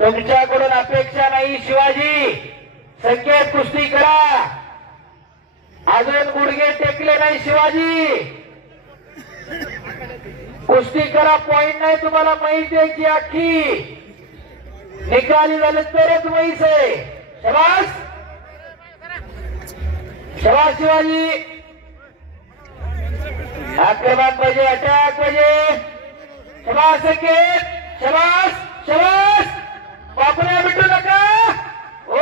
तुमच्याकडून अपेक्षा नाही शिवाजी, संकेत कुस्ती करा. अजून गुडघे टेकले नाही शिवाजी, कुस्ती करा. पॉइंट नाही तुम्हाला म्हैस द्यायची अख्खी, निकाली झाले तरच म्हैस आहे. शाबास शाबास शिवाजी. आक्रमण पाहिजे, अटॅक पाहिजे. शाबास संकेत, शाबास शाबास. बापऱ्या भेटू नका. ओ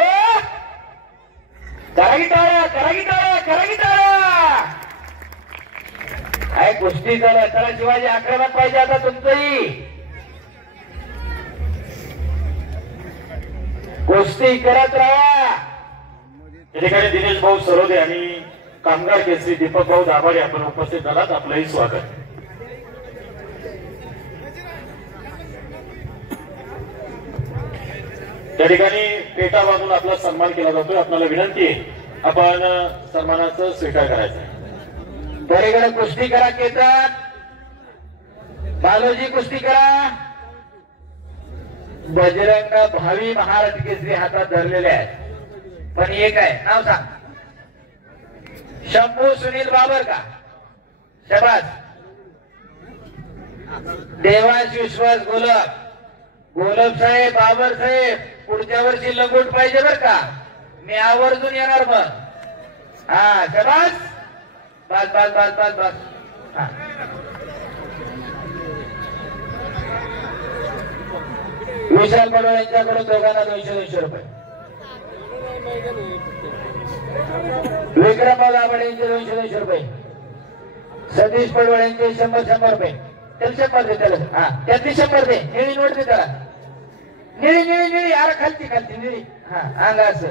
करा गिटारा, करा गिटारा, करा गिटारा. काय कुस्ती झालं. चला शिवाजी, आक्रमण पाहिजे आता तुमचंही. कुस्ती करत राहा. या ठिकाणी दिनेश भाऊ सरोदे आणि कामगार केसरी दीपक भाऊ दाभाडे आपण उपस्थित झालात. आपलंही स्वागत. त्या ठिकाणी पेटा बांधून आपला सन्मान केला जातोय. आपल्याला विनंती आहे आपण सन्मानाचं स्वीकार करायचा. बरेकडे कुस्ती करा. केतन बालोजी कुस्ती करा. बजरंग भावी महाराष्ट्र केसरी हातात धरलेले आहेत. पण एक आहे, नाव सांग. शंभू सुनील बाबर का? शाबास. देवास विश्वास गोलब, गोलब साहेब, बाबर साहेब, पुढच्या वर्षी लंगोट पाहिजे बर का. मी आवर्जून येणार मग. हा शाबास. बस बस बस बस बस. विशाल पडवळ यांच्याकडून दोघांना 200-200 रुपये. विक्रम दाभाडे यांचे 200-200 रुपये. सतीश पडवळ यांचे 100-100 रुपये. त्याला 100 दे. त्याला हा त्यातली 100 दे. निळी नोट दे त्याला. निळी निळी निळी. अरे खालची खालची निळी. हा अंग असं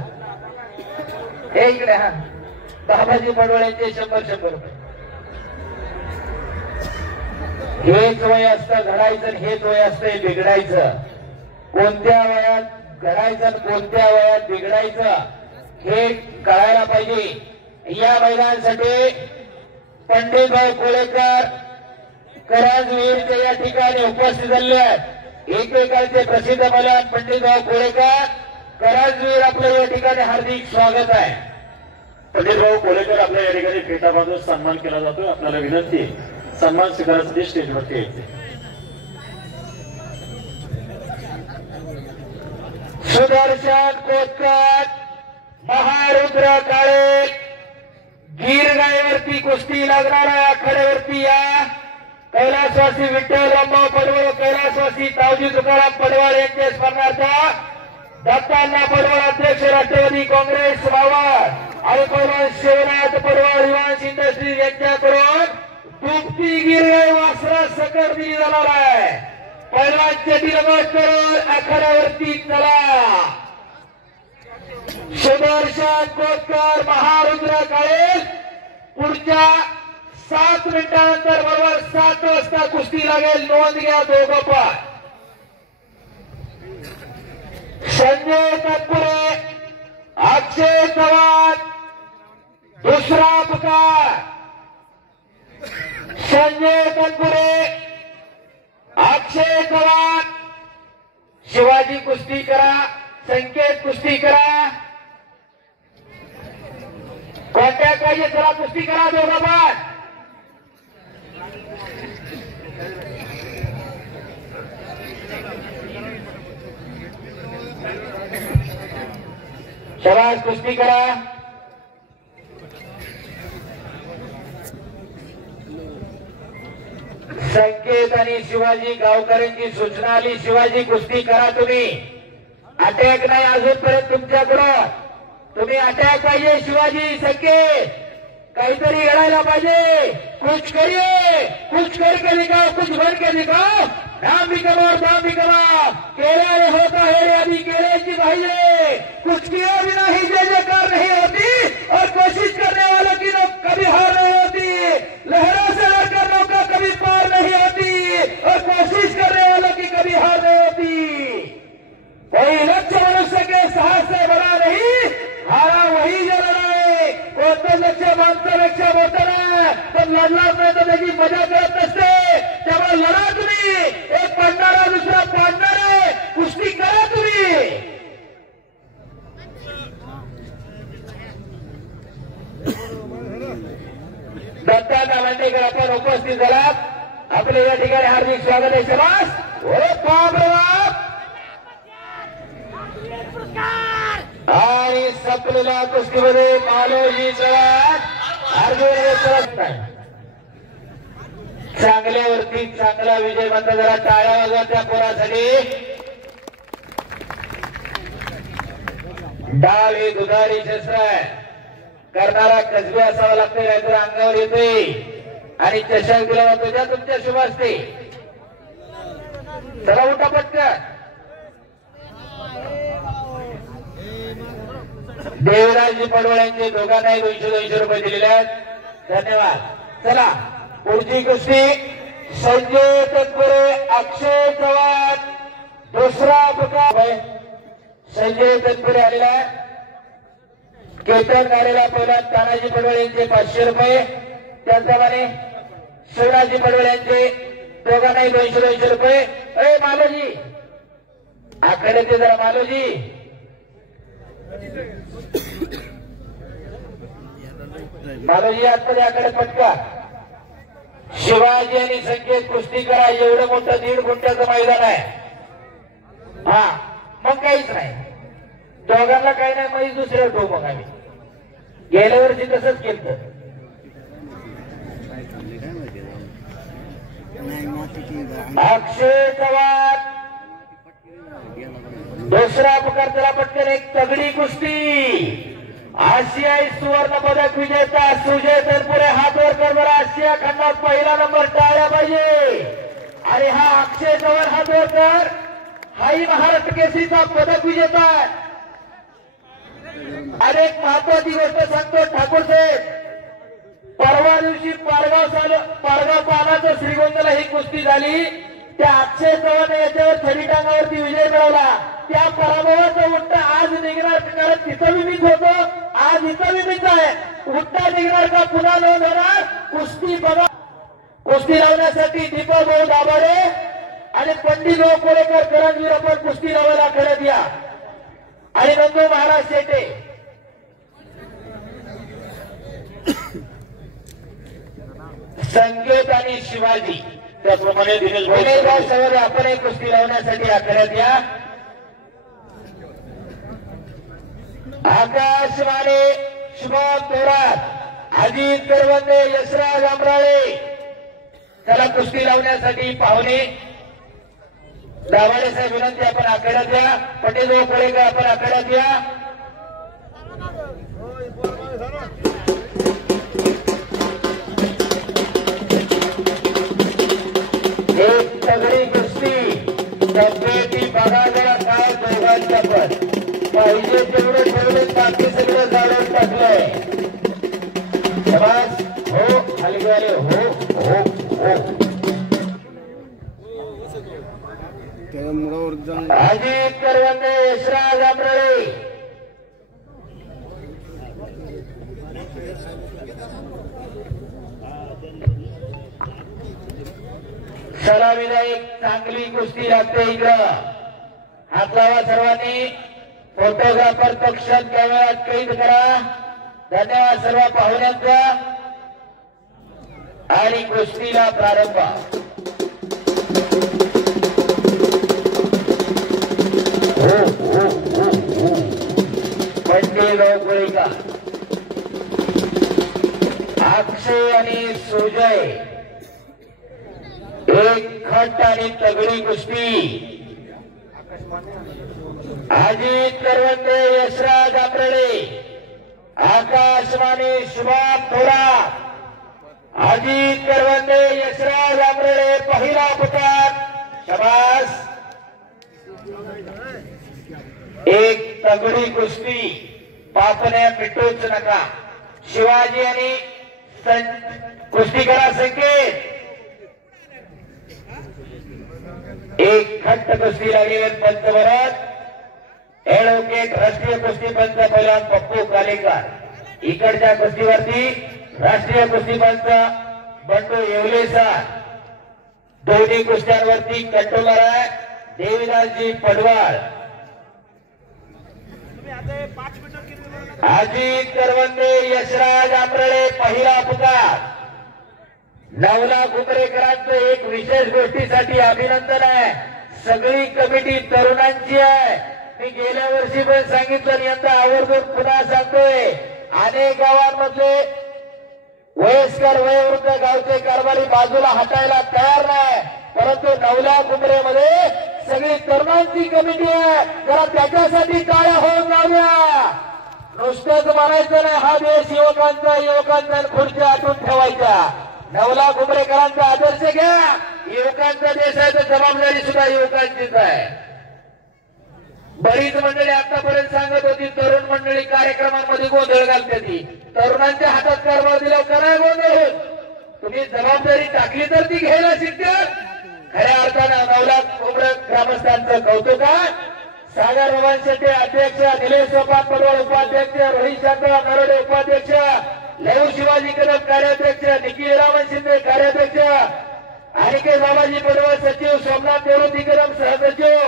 हे इकडे. हा बाबाजी पडवळ यांचे 100-100 रुपये. हेच वय असतं घडायचं, हेच वय असतं बिघडायचं. कोणत्या वयात घडायचं, कोणत्या वयात बिघडायचं हे कळायला पाहिजे. या मैदानासाठी पंडितभाऊ कोळेकर करंजवीरचे या ठिकाणी उपस्थित झाले आहेत. एकेकाळचे प्रसिद्ध मलान पंडितभाऊ कोळेकर करंजवीर आपलं या ठिकाणी हार्दिक स्वागत आहे. पंडितभाऊ कोळेकर आपल्या या ठिकाणी फेटा बांधून सन्मान केला जातोय. आपल्याला विनंती आहे सन्मान स्वीकारण्यासाठी स्टेजवरती यायचे. सुदर्शन कोतकर, महारुद्र काळे, गिरगाईवरती कुस्ती लागणार आहे. आखाड्यावरती या कैलासवासी विठ्ठल रामभाऊ पडवळ, कैलासवासी तावजी तुकाराम पडवळ यांच्या स्मरणार्थ दत्तांना पडवळ अध्यक्ष राष्ट्रवादी काँग्रेस मावळ आणि पैलवान शिवनाथ पडवळ रिवान्स इंडस्ट्रीज यांच्याकडून दुपटी गिरगाई वासरा सकट दिली जाणार आहे. पैलवानचे दिलगोष करून आखाड्यावरती चला. सुदर्शन कोतकर, महारुद्र काळे. पुढच्या 7 मिनिटांनंतर बरोबर 7 वाजता कुस्ती लागेल. नोंद घ्या दोघं पण. संजय तत्पुरे, अक्षय चव्हाण दुसरा पुकार. संजय तत्पुरे, अक्षय चव्हाण. शिवाजी कुस्ती करा. संकेत कुस्ती करा. कॉन्टॅक्ट पाहिजे. चला कुस्ती करा दोघं पण. शाबास कुस्ती करा. संकेत आणि शिवाजी गावकऱ्यांची सूचना आली. शिवाजी कुस्ती करा तुम्ही. अटॅक नाही अजूनपर्यंत तुमच्याकडून. तुम्ही अटॅक पाहिजे. शिवाजी संकेत काहीतरी घडायला पाहिजे. कुछ करिए, कुछ करके दिखाओ, कुछ भर के दिखाओ. नाम भी कमाओ, दाम भी कमाओ. केले होता है रे अभी केले की भाई. कुछ किया भी नहीं जय जयकार नहीं होती और कोशिश करने वालों की कभी हार नहीं होती. लहरों से लड़कर नौका कभी पार नहीं होती और कोशिश करने वालों की कभी हार नहीं होती. कोई लक्ष्य मनुष्य के साहस से बड़ा नहीं, हारा वही जो लढाई. कोणतं लक्ष्य माणसापेक्षा मोठं नाही, पण लढला नाही तर त्याची मजा करत नसते. त्यामुळे लढा तुम्ही. एक पडणारा दुसरा पाडणार आहे. कुस्ती करा तुम्ही. झालेल्या कुस्तीमध्ये मालोजी चव्हाण अर्जुन चांगल्यावरती चांगला विजय म्हणता. जरा टाळ्या वाजवा त्या पोरासाठी. डाव हे दुधारी शस्त्र आहे. करणारा कसबी असावा लागतो, नाहीतर अंगावर येते आणि चषक दिला जातो. त्या तुमच्या शुभ असते. चला उठा पटकन. देवराजी पडवळ यांचे दोघांनाही 200-200 रुपये दिलेले आहेत. धन्यवाद. चला पुढची कुस्ती संजय तत्पुरे अक्षय चव्हाण. दुसरा प्रकार संजय तत्पुरे आलेला आहे. केतन आलेला पहिला तानाजी पडवळ यांचे 500 रुपये. त्याचप्रमाणे शिवराजी पडवळ यांचे दोघांनाही 200-200 रुपये. अरे मालोजी आकडे ते जरा मालोजी. मालोजी आतमध्ये आकडे पटका. शिवाजी आणि संकेत कुस्ती करा. एवढं मोठं 1.5 गुंठ्याचं मैदान आहे. हा मग काहीच नाही. दोघांना काही नाही. मग दुसरं ठेवू. मग आम्ही गेल्या वर्षी तसंच केलं. अक्षय चव्हाण दुसरा प्रकार. त्याला पटकन एक तगडी कुस्ती. आशियाई सुवर्ण पदक विजेता सुजय तनपुरे हात वर कर बरं. आशिया खंडात पहिला नंबर. टाळ्या पाहिजे. आणि हा अक्षय चव्हाण हात वर कर. हाही महाराष्ट्र केसरीचा पदक विजेता आहे. अनेक महत्वाची गोष्ट सांगतो ठाकूर साहेब. परवा दिवशी पारगाव पानाचं श्रीगोंद्याला ही कुस्ती झाली. त्या अक्षय चव्हाण याच्यावर छडी टांगावरती विजय मिळवला. त्या पराभवाचा उट्टा आज निघणार. कारण तिथं विमित होतो. आज इथं विमित आहे. उट्टा निघणार का पुन्हा नोंद होणार. कुस्ती बघा. कुस्ती लावण्यासाठी दीपक भाऊ दाभाडे आणि पंडित भाऊ कोरेकर करंजवीर आपण कुस्ती लावायला करत या. आणि नंदू महाराज शेटे. संकेत आणि शिवाजी. त्याप्रमाणे दिनेश भाऊ सगळे आपण एक कुस्ती लावण्यासाठी आखड्यात या. आकाशवाणी शुभम थोरात अजित करवंदे यशराज आमराळे. त्याला कुस्ती लावण्यासाठी पाहुणे दाभाडे साहेब विनंती. आपण आखाड्यात या. पंडित भाऊ कोळेकर आपण आखाड्यात या. एक तगडी कुस्ती. तब्येती बघा जरा काय दोघांच्या पण पाहिजे तेवढं ठेवलं. बाकी सगळं जाळून टाकलंय. समाज हो खाली गेले. हो हो हो. अजित करवंदे यशराज आमराळे. सलामीला एक चांगली कुस्ती लागते इकडं. हात लावा सर्वांनी. फोटोग्राफर तो क्षण कॅमेऱ्यात कैद करा. धन्यवाद सर्व पाहुण्यांचा. आणि कुस्तीला प्रारंभ. हो हो हो हो. पंडितराव कोळेकर अक्षय आणि सुजय. एक खट आणि तगडी कुस्ती. अजित करवंदे यशराज आमराळे. आकाशवाणी शुभम थोरात. अजित करवंदे यशराज आमराळे. पहिला पुकार. शाबास. एक तगडी कुस्ती. पापण्या मिटूच नका. शिवाजी आणि कुस्ती करा संकेत. एक खट्ट कुस्ती लागली. पंच भरत ऍडव्होकेट राष्ट्रीय कुस्ती पंच पहिलवान पप्पू कालेकर. इकडच्या कुस्तीवरती राष्ट्रीय कुस्ती पंच बंडू येवले सर. दोन्ही कुस्त्यांवरती कंट्रोलर आहे देवीदासजी पडवाळ. अजित करवंदे यशराज आमराळे. पहिला पुकार. 9 लाख उमरेकरांचं एक विशेष गोष्टीसाठी अभिनंदन आहे. सगळी कमिटी तरुणांची आहे. मी गेल्या वर्षी पण सांगितलं आणि यंदा आवर्जून पुन्हा सांगतोय, अनेक गावांमधले वयस्कर वयोवृद्ध गावचे कारभारी बाजूला हटायला तयार नाही, परंतु नवला कुंभरेमध्ये सगळी तरुणांची कमिटी आहे, जरा त्याच्यासाठी टाळ्या होऊन जाऊया. नुसतंच म्हणायचं नाही हा देश युवकांचा खुर्च्या आठवून ठेवायच्या. नवला कुंभरेकरांचा आदर्श घ्या. युवकांचा देश आहे तर जबाबदारी सुद्धा युवकांचीच आहे. बरीच मंडळी आतापर्यंत सांगत होती तरुण मंडळी कार्यक्रमांमध्ये गोंधळ घालते, ती तरुणांच्या हातात कारभार दिल्यावर काय गोंधळ होत. तुम्ही जबाबदारी टाकली तर ती घ्यायला शिकतात. खऱ्या अर्थानं नवला कुंभरे ग्रामस्थांचं कौतुक आहे. सागर भवन शेट्टी अध्यक्ष, निलेश सोपान पडवळ उपाध्यक्ष, रोहित शांतराव नरोडे उपाध्यक्ष, लहू शिवाजी कदम कार्याध्यक्ष, निखिल रामन शिंदे कार्याध्यक्ष, अनिकेत बाबाजी पडवळ सचिव, सोमनाथ देवरुती कदम सहसचिव,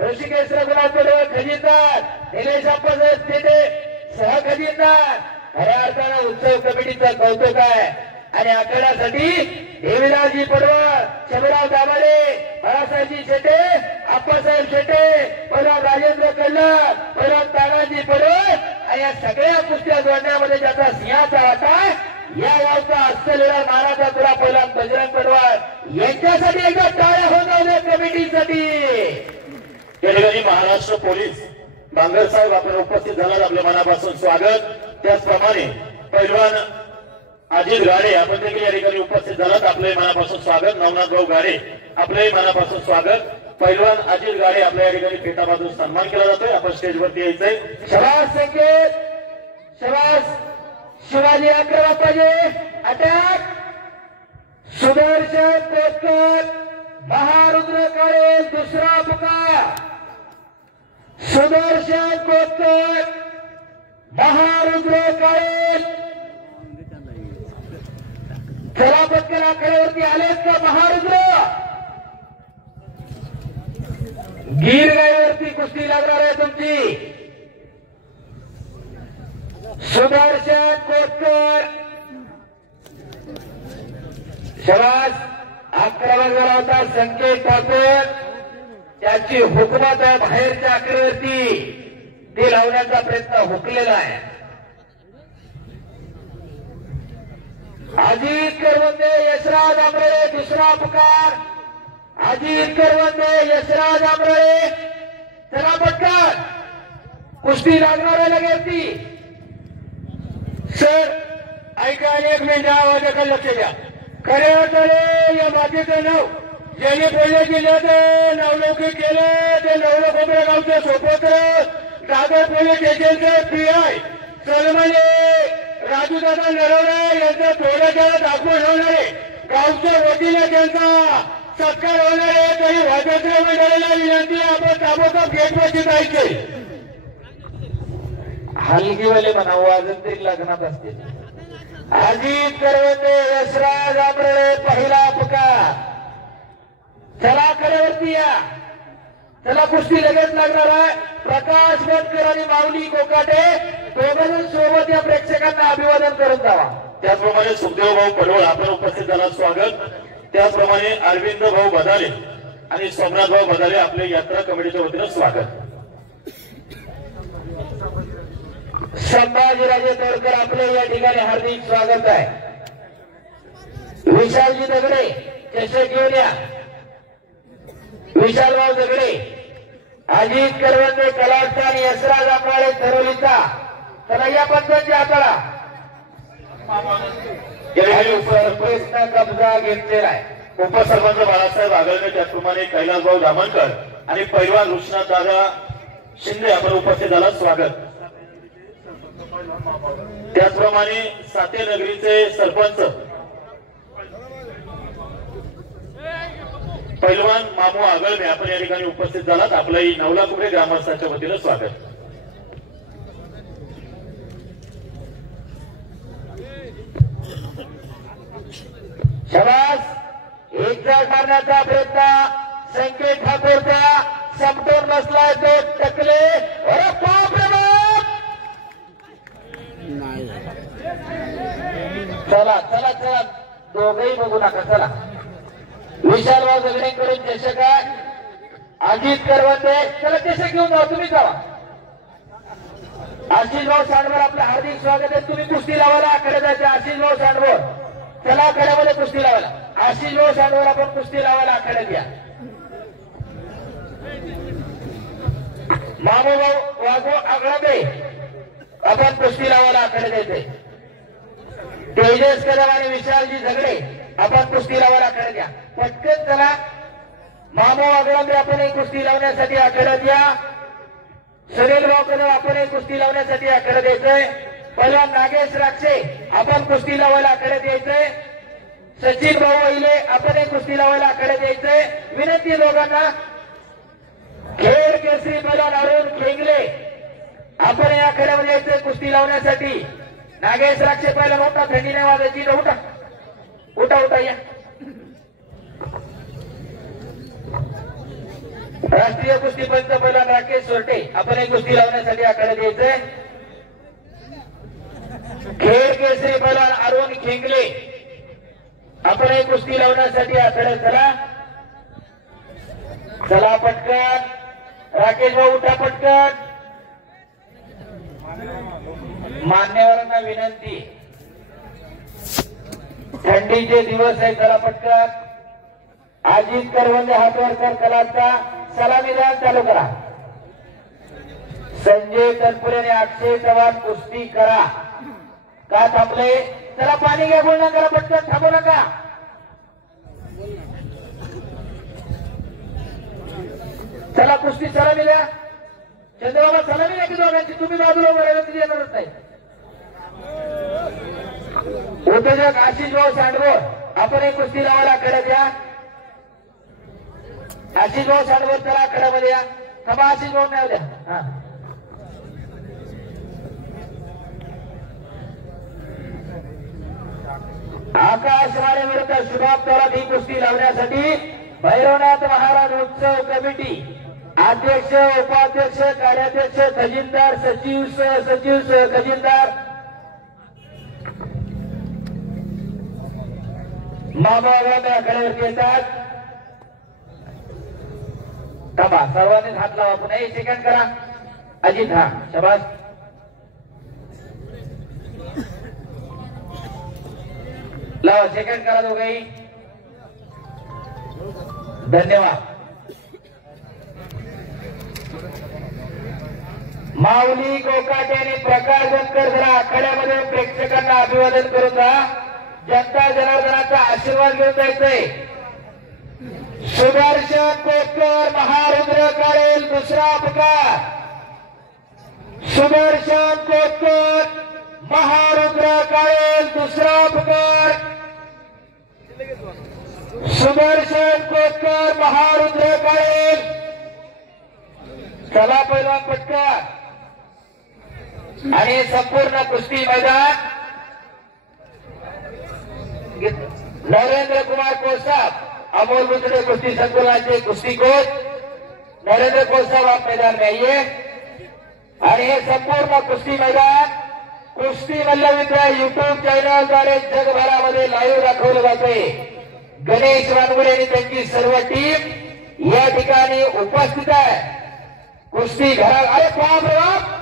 ऋषिकेश रघुनाथ पडवळ खजिनदार, निलेश आप्पासाहेब शेटे सहखजिनदार. खऱ्या अर्थानं उत्सव कमिटीचं कौतुक आहे. आणि आखाड्यासाठी देवीदासजी पडवळ, शबराव दाभाडे, बाळासाहेबजी शेटे, आप्पासाहेब शेटे, परत राजेंद्र कल्लर, परत तानाजी पडवळ आणि या सगळ्या कुस्त्या जोडण्यामध्ये ज्याचा सिंहाचा वाटा या गावचा असलेला महाराजा तुरा पहिला बजरंग पडवळ यांच्यासाठी एकदा टाळ्या होणार कमिटीसाठी. या ठिकाणी महाराष्ट्र पोलीस बांगर साहेब आपण उपस्थित झालात, आपलं मनापासून स्वागत. त्याचप्रमाणे पैलवान अजित गाडे आपण देखील या ठिकाणी उपस्थित झालात, आपले मनापासून स्वागत. नवनाथ भाऊ गाडे आपले मनापासून स्वागत. पैलवान अजित गाडे आपल्या या ठिकाणी फेटा बांधून सन्मान केला जातोय. आपण स्टेजवरती यायचंय. शबास संकेत, शबास शिवाजी अग्रवापाजे अटॅक. सुदर्शन कोतकर, महारुद्र काळे दुसरा पुकार. सुदर्शन कोतकर, महारुद्र काळे चला पटकन आकड्यावरती आलेत का महारुद्र. गिरगाईवरती कुस्ती लागणार आहे तुमची. सुदर्शन कोतकर शबास. आक्रमक झाला होता संकेत ठाकूर, त्याची हुकूमत आहे बाहेरच्या आकड्यावरती, ती लावण्याचा प्रयत्न हुकलेला आहे. अजित करवंदे, यशराज आंबळे दुसरा पुकार. अजित करवंदे, यशराज आंबळे चला पटकन कुस्ती लागणार आहे लगेच ती. सर ऐका आणि एक मिनिट आवाजाकडे लक्ष द्या. खऱ्या अर्थाने या मातीचं नाव ज्यांनी पुणे जिल्ह्यात नावलौकिक केलं ते नवला कुंभरे गावचे सोपत्र दादर पोलीस स्टेशनचे पीआय सन्मान्य राजूदादा नरवणे यांचं थोड्याच्या दाखवून होणारे गावच्या वतीने त्यांचा सत्कार होणार आहे. तरी वाजत्र मंडळाला विनंती आपण ताबडतोब गेटवरती जायचे. हलगीवाले म्हणा वाजत तरी लग्नात असते. अजित करवंदे, यशराज आंबळे पहिला पुकार. चला कडेवरती या. चला कुस्ती लगेच लागणार आहे. प्रकाश बनकर आणि माऊली कोकाटे दोघंजण सोबत या प्रेक्षकांना अभिवादन करून जावा. त्याचप्रमाणे सुखदेव भाऊ पडवळ आपण उपस्थित झाला, स्वागत. त्याचप्रमाणे अरविंद भाऊ बदाले आणि सोमनाथ भाऊ बदाले आपले यात्रा कमिटीच्या वतीनं स्वागत. संभाजीराजे तोडकर आपले या ठिकाणी हार्दिक स्वागत आहे. विशालजी दगडे चषक घेऊन या. विशालराव दगडे, अजित करवंदे कलावता आणि यशराज आंबळे तरोलीचा तर या पंचांच्या हाताळा प्रयत्न कब्जा घेतलेला आहे. उपसरपंच बाळासाहेब आगळकर, त्याचप्रमाणे कैलासभाऊ धामणकर आणि पैलवान ऋषनाथ दादा शिंदे आपण उपस्थित झाला, स्वागत. त्याचप्रमाणे साते नगरीचे सरपंच पैलवान मामू आगळवे आपण या ठिकाणी उपस्थित झालात, आपलंही नवला कुंभरे ग्रामस्थांच्या वतीनं स्वागत. शबास. एक जण मारण्याचा प्रयत्न संकेत ठाकूरचा समतोल बसलाय तो टकले. अरे बाप रे बाप. चला चला चला दोघही बघू नका. चला विशालराव दगडेंकडून चषक आहे. अजित करवंदे, चला तेसे घेऊन जाऊ, तुम्ही जावा. आशिष भाऊ सांडवर आपलं हार्दिक स्वागत आहे. तुम्ही कुस्ती लावायला आकडे जायचे. आशिष भाऊ सांडवर, चला आखाड्यामध्ये कुस्ती लावायला. आशिष भाऊ सांडवर आपण कुस्ती लावायला आखाड्यात या. मामूभाऊ वाघो आगळाबे आपण कुस्ती लावायला आखाड्यात यायचे. तेजस कदम आणि विशालजी झगडे आपण कुस्ती लावायला आखाड्यात या. पटकन चला. मामू आगळाबे आपण कुस्ती लावण्यासाठी आखाड्यात या. सुनील भाऊ कदम आपण कुस्ती लावण्यासाठी आखाड्यात यायचंय. पहिला नागेश राक्षे आपण कुस्ती लावायला आखाड्यात यायचंय. सचिन भाऊ अहिले आपण कुस्ती लावायला आखाड्यात यायचंय. विनंती दोघांना. खेळ केसरी पहिला अरुण खेंगले आपण या आखाड्यामध्ये यायचंय कुस्ती लावण्यासाठी. नागेश राक्षे पहिला मोठा थंडी नाही वाजायची. उठा उठा उठा या. राष्ट्रीय कुस्ती पंच पहिला राकेश सोरटे आपण कुस्ती लावण्यासाठी आखाड्यात यायचंय. खेळ केसरी पहिला अरुण खेंगले आपण कुस्ती लावण्यासाठी आखाड्यात चला. चला पटकन. राकेश भाऊ उठा पटकन. मान्यवरांना विनंती, थंडीचे दिवस आहे. चला पटकन. अजित करवंदे हातवरकर कलांचा सलामी द्यायला चालू करा. संजय तनपुरे आणि अक्षय चव्हाण कुस्ती करा. का थांबले? चला पाणी घ्या. बोलणं करा पटकन. थांबू नका. चला कुस्ती सलामी द्या. चंद्रबाबा सलामी द्या की दोघांची. तुम्ही बाजूला बरोबर येणारच नाही. उद्योजक आशिष भाऊ सांडवर आपण कुस्ती लावायला आखाड्यात या. आशिष भाऊ सांडवर चला आखाड्यामध्ये या. थांबा आशिष भाऊ नाही द्या. हा आकाश मारे विरुद्ध शुभम थोरात ही कुस्ती लावण्यासाठी भैरवनाथ महाराज उत्सव कमिटी अध्यक्ष, उपाध्यक्ष, कार्याध्यक्ष, खजिनदार, सचिव, सहसचिव, सहखजिनदार मामावाने आखाड्यावरती येतात. थांबा सर्वांनीच हात लावा. पुन्हा एक सेकंड करा. अजित हा शाबास. लावा सेकंड करा दोघेही. धन्यवाद. माऊली गोकाटे आणि प्रकाश जनकर जरा आखाड्यामध्ये प्रेक्षकांना अभिवादन करून जा. जनता जनार्दनाचा आशीर्वाद घेऊन जायचंय. सुदर्शन कोटकर महारुद्र काळेल दुसरा अपघात. सुदर्शन कोटकर महारुद्र काळेल दुसरा अपघात. सुदर्शन कोटकर महारुद्र काळेल. चला पहिलवान पटकन. आणि संपूर्ण कुस्ती मैदान नरेंद्र कुमार कोसाब अमोल बुचड़े कुश्ती संकुलाचे कुस्ती कोच नरेंद्र कोसाब आप मैदान में आइए. आणि हे संपूर्ण कुस्ती मैदान कुस्ती मल्लविद्या युट्यूब चॅनलद्वारे जगभरामध्ये लाईव्ह दाखवलं जाते. गणेश वानगुडे आणि त्यांची सर्व टीम या ठिकाणी उपस्थित आहे. कुस्ती घरा. अरे बाप रे बाप.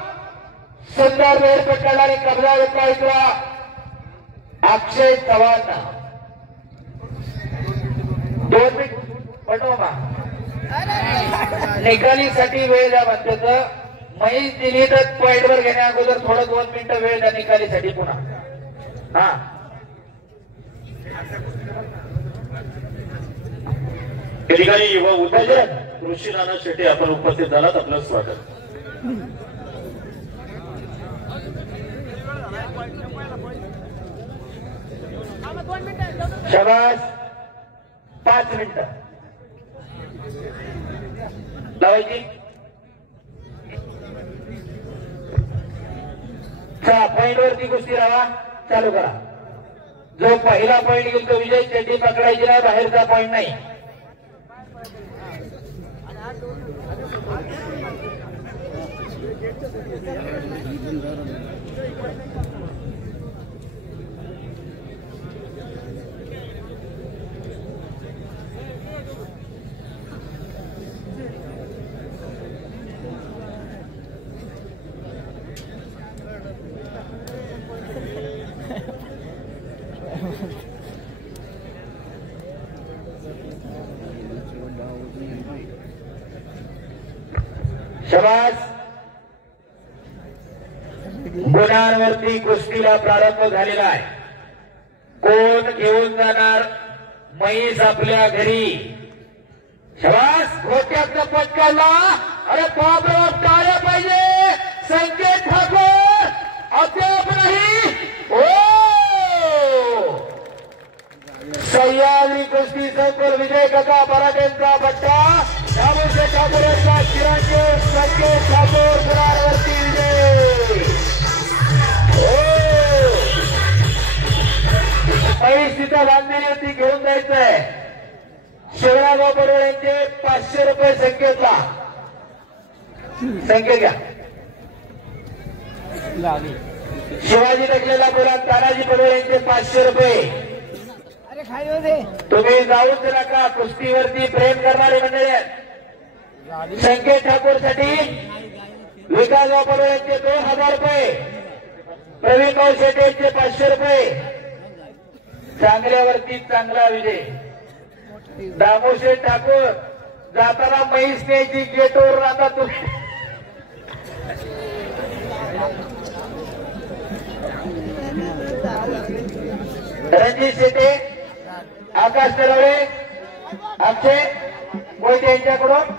सुंदर वेळ पटकाला कब्जा घेतला इथला अक्षय चव्हाण. 2 मिनिट पटवा. निकालीसाठी वेळ द्या म्हणतात. महेश दिली तर पॉइंटवर घेण्या अगोदर थोडं 2 मिनिटं वेळ द्या निकालीसाठी पुन्हा. हा या ठिकाणी युवा उद्योजक कृषी नाना शेट्टी आपण उपस्थित झालात. आपलं स्वागत. शाबास. 5 मिनिटं लावायची. चला पॉइंट वरती कुस्ती लावा. चालू करा. जो पहिला पॉइंट घेईल तो विजय. चड्डी पकडायची नाही. बाहेरचा पॉइंट नाही. शबास. गुणांवरती कुस्तीला प्रारंभ झालेला आहे. कोण घेऊन जाणार म्हैस आपल्या घरी? शबास. गोट्यातनं पटकावला. अरे बाप रे बाप, टाळ्या पाहिजे. संकेत ठाकूर अद्याप नाही. ओ सह्याद्री कुस्ती संकुल विजय काका पराठेंचा पट्टा. दामोदर ठाकूर यांचा चिरंजीव संकेत ठाकूर गुणांवरती विजय. म्हैस तिथं बांधलेली होती, घेऊन जायचंय. शिवरागाव बरोबर यांचे 500 रुपये संकेतला. संकेत घ्या. शिवाजी टाकलेला बोला. तानाजी बरोबर यांचे 500 रुपये. तुम्ही जाऊच नका. कुस्तीवरती प्रेम करणारे मंडळी आहेत. संकेत ठाकूर साठी विकासराव बरोबर यांचे 2000 रुपये. प्रवीण भाऊ शेटे यांचे 500 रुपये. चांगल्यावरती चांगला विजय. दामोशेठ ठाकूर जाताना म्हैस न्यायची गेटवर. आता तुम्ही रणजित शेटे, आकाश नरवडे, अक्षय मोहिते यांच्याकडून